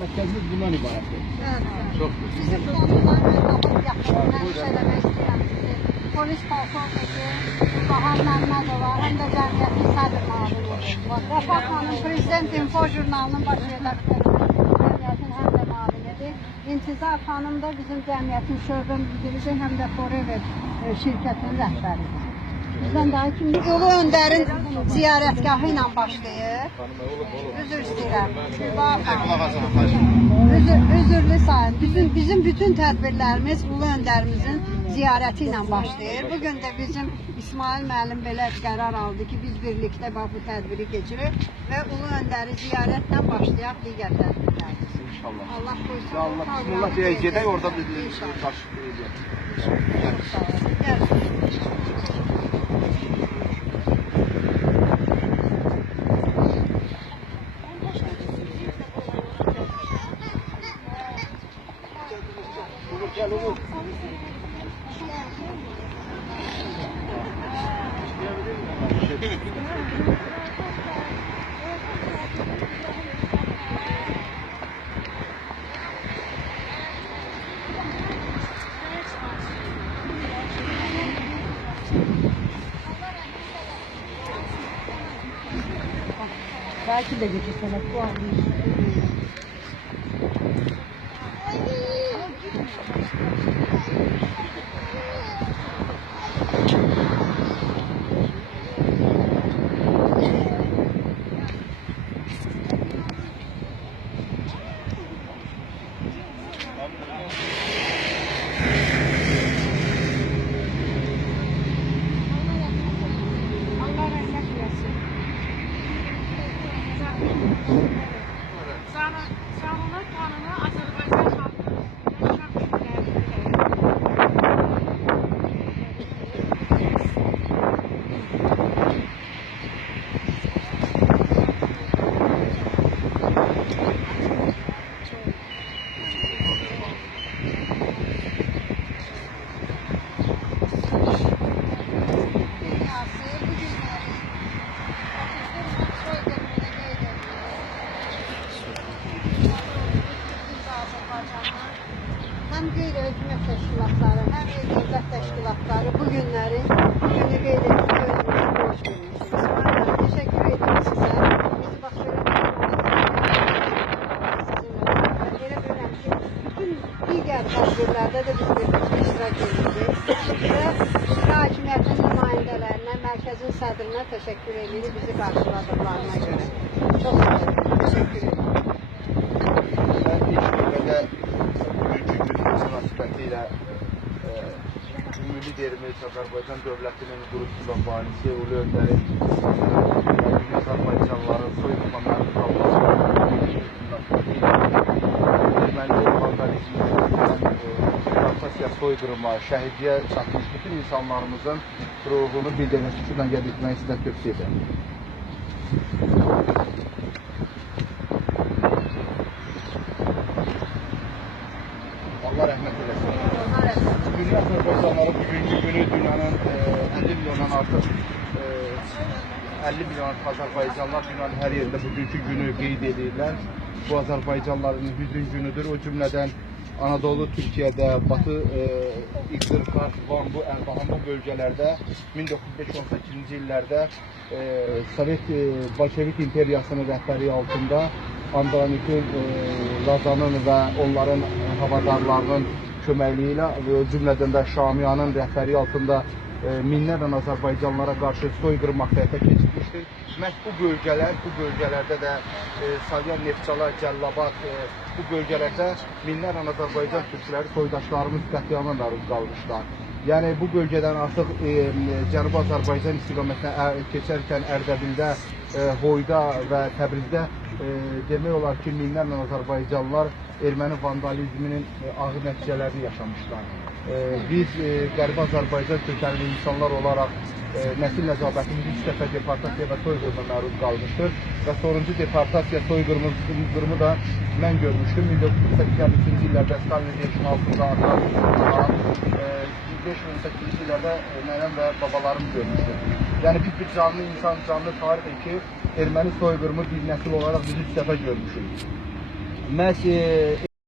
Mərkəzimiz bundan ibarətdir. Çox Bizi fonundan tapıb yaxın eləmək istəyirəm sizi. Polis polkovniki Bahar Məmmədova, həm də cəmiyyətin sədr müavinidir. Rəfah xanım Prezident İnfo jurnalının baş redaktoru, cəmiyyətin həm də müavinidir. İntizar xanım da bizim cəmiyyətin şöbə müdiridir, həm də Forever şirkətinin rəhbəridir. Bizdən daha kim? Ulu Öndərin ziyarətgahı ilə başlayır. Üzr istəyirəm. Üzürlü sayın. Bizim bütün tədbirlərimiz Ulu Öndərimizin ziyarəti ilə başlayır. Bugün də bizim İsmail müəllim belə qərar aldı ki, biz birlikdə bu tədbiri keçirir və Ulu Öndəri ziyarətlə başlayaq digər tədbirlərimiz. İnşallah. Allah qoysun. Allah bismillah deyək, gedək orada bir qarşı Belki de geçirsene bu an. Canlı kanunu Azərbaycan xalqının Hem qeyri-hökumət təşkilatları, hem dövlət təşkilatları bu günü qeyd edib özümüzü borc vermişsiniz. Teşekkür ederim sizə. Bizi bax belə bilirəm ki, bütün digər tədbirlərdə də biz birlikdə iştirak edirik və İcra Hakimiyyətinin nümayəndələrinə, mərkəzin sədrinə təşəkkür edirik bizi qarşıladıqlarına görə. Çox sağ olun. Teşekkür ederim. münasibətilə ümumi liderimiz Azərbaycan dövlətinin qurucusu və banisi Ulu Öndərin Azərbaycanlıların soyunma məruz qalması erməni vandalizmi, deportasiya, soyqırıma, şəhidliyə çatmış bütün insanlarımızın ruhunu bildirmək üçün gəl etməyi sizə tövsiyə edirəm. Allah rəhmət eləsin. Dünya Azərbaycanları bugünkü günü dünyanın 50 milyondan artıq 50 milyon Azərbaycanlılar dünyanın hər yerində bugünkü günü qeyd edirlər. Bu Azərbaycanlıların hüzün günüdür. O cümlədən Anadolu, Türkiyədə, Batı, İqtırqat, Van, bu Ərbahan bu bölgələrdə 1918-ci illərdə Sovet Bolşevik İmperiyasının rəhbəri altında Andronik'in, Lazanın və onların havadarlarının köməkliyi ilə cümlədən də Şamiyanın rəhbəri altında minlərlə Azərbaycanlılara qarşı soyqırım həyata keçirilmişdir. Məhz bu bölgələrdə də Salyan, Neftçala, Cəllabad, bu bölgələrdə minlərlə Azərbaycan türkləri soydaşlarımız qətliamına məruz qalmışlar. Yəni bu bölgədən artıq Cənubi Azərbaycan istiqamətinə keçərkən Ərdəbildə, Hoyda və Təbrizdə demək olar ki, minlərlə Azərbaycanlılar erməni vandalizminin ağır nəticələrini yaşamışlar. Biz Qərbi Azərbaycan kökənli insanlar olaraq nəsil nəcabətimiz 3 dəfə deportasiya və soyqırımına məruz qalmışdır və sonuncu deportasiya soyqırımı da mən görmüşdüm. 1983-cü illərdə Stalin rejimi altında atılan 2018-ci illərdə nənəm və babalarım görmüşdür. Yəni biz bir canlı insan, canlı tarixdir ki, erməni soyqırımı bir nəsil olaraq biz 3 dəfə görmüşük. məhz